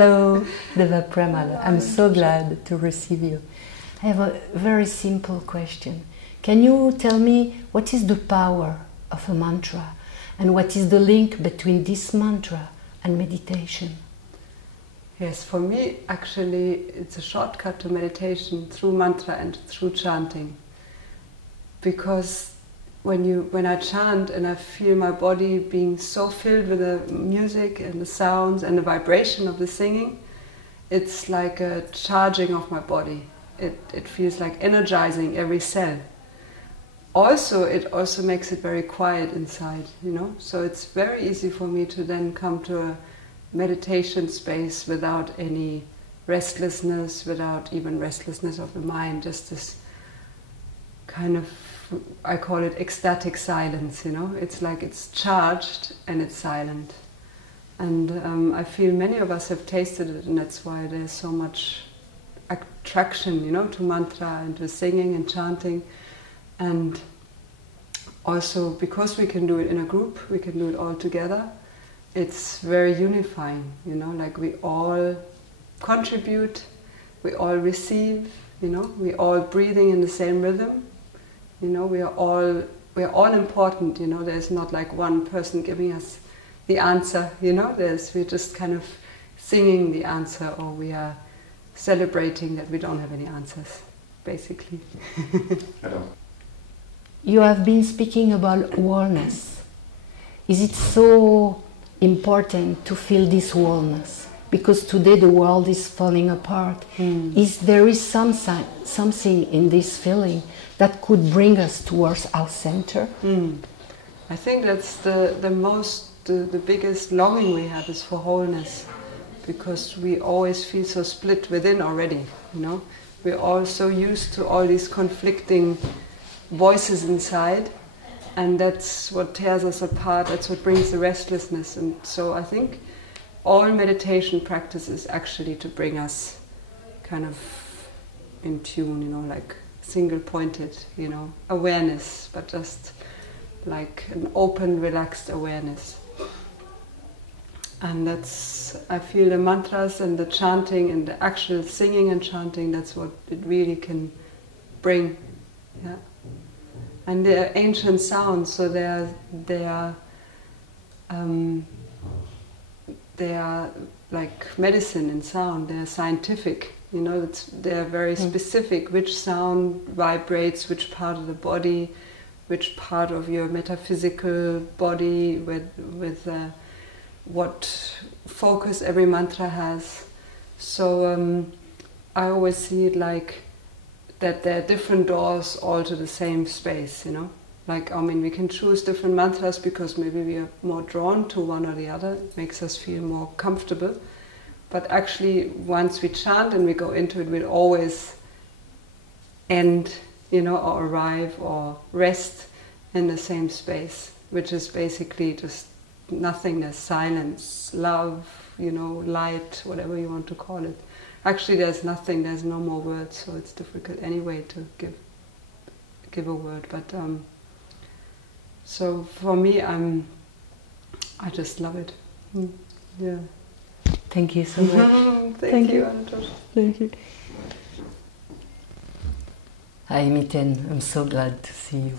Hello, Deva Premal. I'm so glad to receive you. I have a very simple question. Can you tell me what is the power of a mantra and what is the link between this mantra and meditation? Yes, for me, actually, it's a shortcut to meditation through mantra and through chanting. Because when I chant and I feel my body being so filled with the music and the sounds and the vibration of the singing, it's like a charging of my body. It feels like energizing every cell. Also, it also makes it very quiet inside, you know. So it's very easy for me to then come to a meditation space without any restlessness, without even restlessness of the mind, just this kind of, I call it ecstatic silence, you know. It's like it's charged and it's silent. And I feel many of us have tasted it, and that's why there's so much attraction, you know, to mantra and to singing and chanting. And also because we can do it in a group, we can do it all together, it's very unifying, you know, like we all contribute, we all receive, you know, we all breathing in the same rhythm, you know, we are all important, you know, there's not like one person giving us the answer, you know, we're just kind of singing the answer, or we are celebrating that we don't have any answers, basically. Hello. You have been speaking about wholeness. Is it so important to feel this wholeness? Because today the world is falling apart. There is something in this feeling that could bring us towards our center? I think that's the biggest longing we have is for wholeness, because we always feel so split within already, you know. We're all so used to all these conflicting voices inside, and that's what tears us apart, that's what brings the restlessness. And so I think all meditation practice is actually to bring us kind of in tune, you know, like single-pointed, you know, awareness, but just like an open, relaxed awareness. And that's, I feel the mantras and the chanting and the actual singing and chanting, that's what it really can bring. Yeah. And they're ancient sounds, so they are like medicine in sound. They are scientific, you know. They are very specific. Which sound vibrates which part of the body, which part of your metaphysical body, with what focus every mantra has. So I always see it like that there are different doors all to the same space, you know. Like, I mean, we can choose different mantras because maybe we are more drawn to one or the other. It makes us feel more comfortable. But actually, once we chant and we go into it, we'll always end, you know, or arrive or rest in the same space, which is basically just nothingness, silence, love, you know, light, whatever you want to call it. Actually, there's nothing, there's no more words, so it's difficult anyway to give a word. But so for me, I just love it. Yeah. Thank you so much. Thank you, Anatosh. Thank you. Hi, Miten. I'm so glad to see you.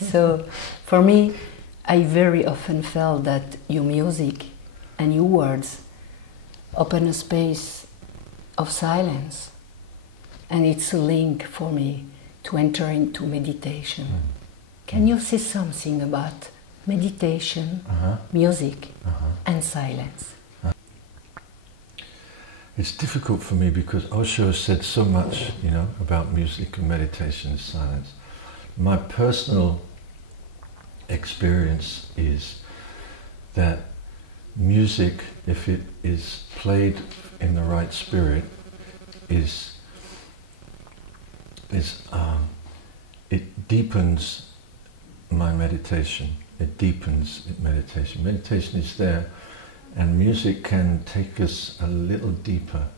So, for me, I very often felt that your music and your words open a space of silence, and it's a link for me to enter into meditation. Can you say something about meditation, music, and silence? It's difficult for me because Osho has said so much, you know, about music and meditation and silence. My personal experience is that music, if it is played in the right spirit, it deepens my meditation. It deepens meditation. Meditation is there, and music can take us a little deeper.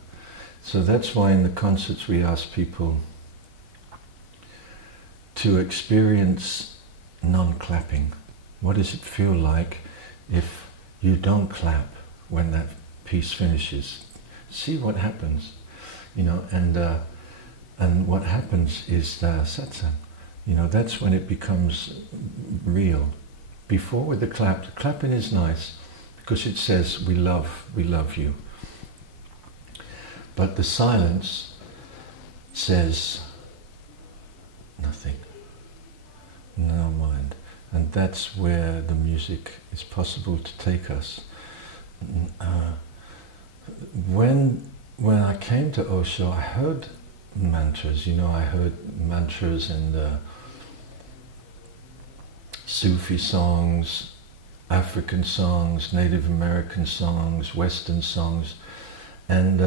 So that's why in the concerts we ask people to experience non-clapping. What does it feel like if you don't clap when that piece finishes. See what happens, you know, and what happens is satsang. You know, that's when it becomes real. Before with the clapping is nice because it says we love you. But the silence says nothing, no mind. And that's where the music is possible to take us. When I came to Osho, I heard mantras, you know, I heard mantras and Sufi songs, African songs, Native American songs, Western songs, and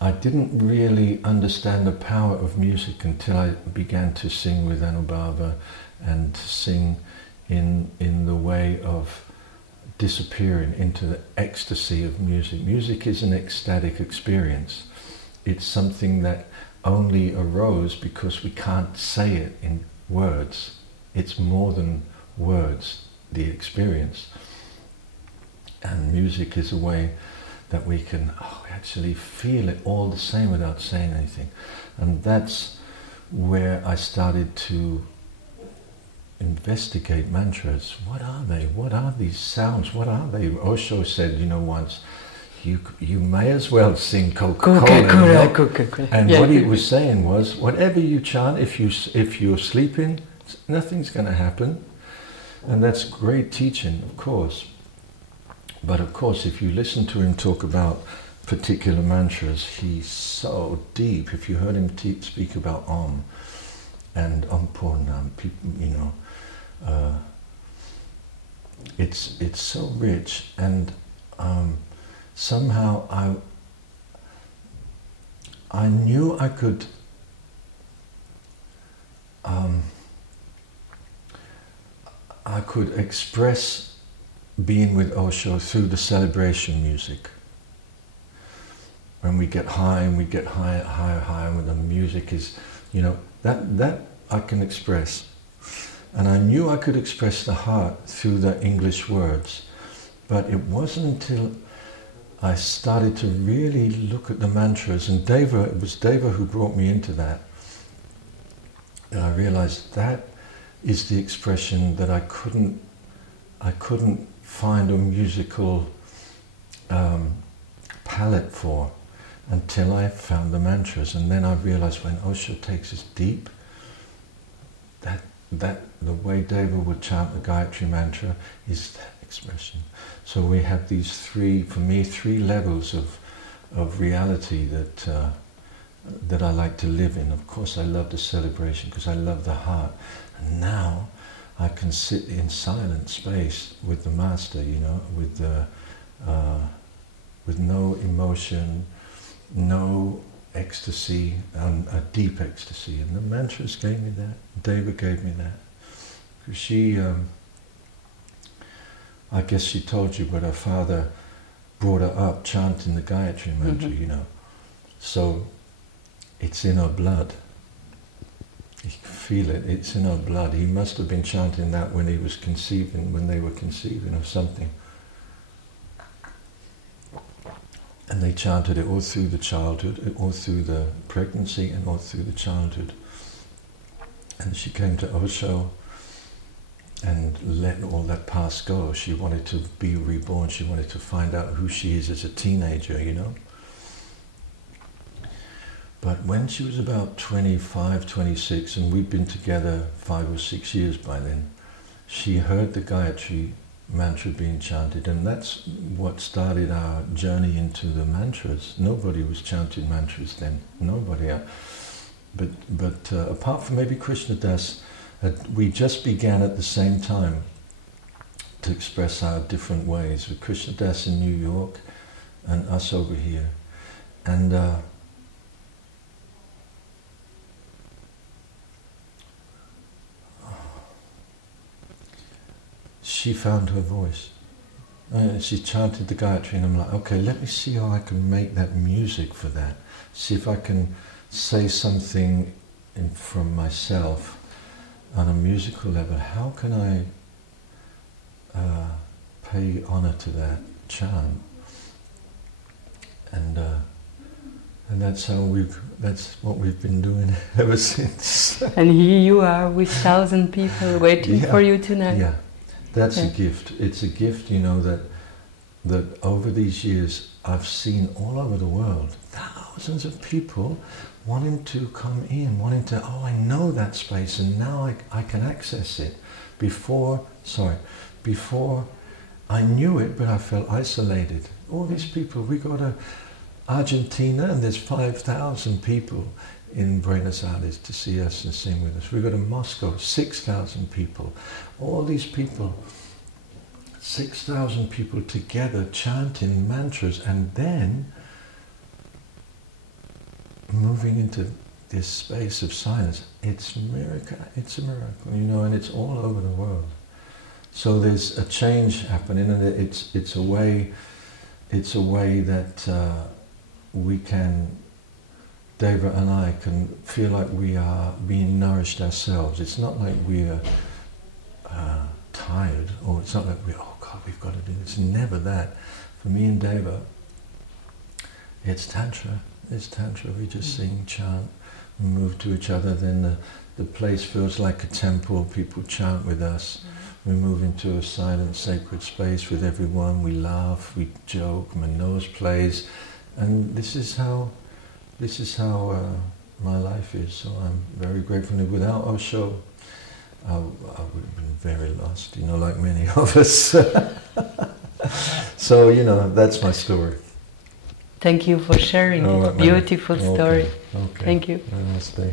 I didn't really understand the power of music until I began to sing with Anubhava and sing in the way of disappearing into the ecstasy of music. Music is an ecstatic experience. It's something that only arose because we can't say it in words. It's more than words, the experience. And music is a way that we can actually feel it all the same without saying anything. And that's where I started to investigate mantras. What are they? What are these sounds? What are they? Osho said, you know, once, you may as well sing Coca-Cola. And what he was saying was, whatever you chant, if you're sleeping, nothing's going to happen. And that's great teaching, of course. But of course, if you listen to him talk about particular mantras, he's so deep. If you heard him speak about Om and Om Purnam, you know, it's so rich, and somehow I knew I could express being with Osho through the celebration music. When we get high and we get higher, higher, higher, when the music is, you know, that I can express. And I knew I could express the heart through the English words. But it wasn't until I started to really look at the mantras, and it was Deva who brought me into that, and I realized that is the expression that I couldn't find a musical palette for until I found the mantras. And then I realized when Osho takes us deep, that the way Deva would chant the Gayatri mantra is that expression. So we have these three levels of reality that I like to live in. Of course I love the celebration because I love the heart. And now I can sit in silent space with the master, you know, with no emotion, no ecstasy, a deep ecstasy. And the mantras gave me that. Deva gave me that. She, I guess she told you, but her father brought her up chanting the Gayatri mantra, you know. So it's in her blood. You can feel it, it's in her blood. He must have been chanting that when they were conceiving or something. And they chanted it all through the childhood, all through the pregnancy and all through the childhood. And she came to Osho and let all that past go. She wanted to be reborn, she wanted to find out who she is as a teenager, you know. But when she was about 25, 26, and we'd been together 5 or 6 years by then, she heard the Gayatri mantra being chanted, and that's what started our journey into the mantras. Nobody was chanting mantras then, nobody. But apart from maybe Krishnadas, we just began at the same time to express our different ways, with Krishnadas in New York and us over here. And she found her voice. She chanted the Gayatri, and I'm like, okay, let me see how I can make that music for that. See if I can say something from myself on a musical level. How can I pay honor to that chant, and that's what we've been doing ever since. And here you are with 1,000 people waiting for you tonight. Yeah, that's a gift. It's a gift, you know, that over these years I've seen all over the world, thousands of people wanting to come in, wanting to, oh, I know that space and now I can access it. Before I knew it, but I felt isolated. All these people, we go to Argentina and there's 5,000 people in Buenos Aires to see us and sing with us. We go to Moscow, 6,000 people. All these people, 6,000 people together chanting mantras and then moving into this space of silence. It's a miracle, you know, and it's all over the world. So there's a change happening, and it's a way that we can, Deva and I can feel like we are being nourished ourselves. It's not like we are tired, or it's not like oh God, we've got to do this. Never that. For me and Deva, it's Tantra. It's Tantra. We just sing, chant, we move to each other. Then the place feels like a temple. People chant with us. We move into a silent, sacred space with everyone. We laugh, we joke. My nose plays, and this is how my life is. So I'm very grateful. Without Osho, I would have been very lost, you know, like many of us. So, you know, that's my story. Thank you for sharing this beautiful story. Okay. Thank you. Namaste.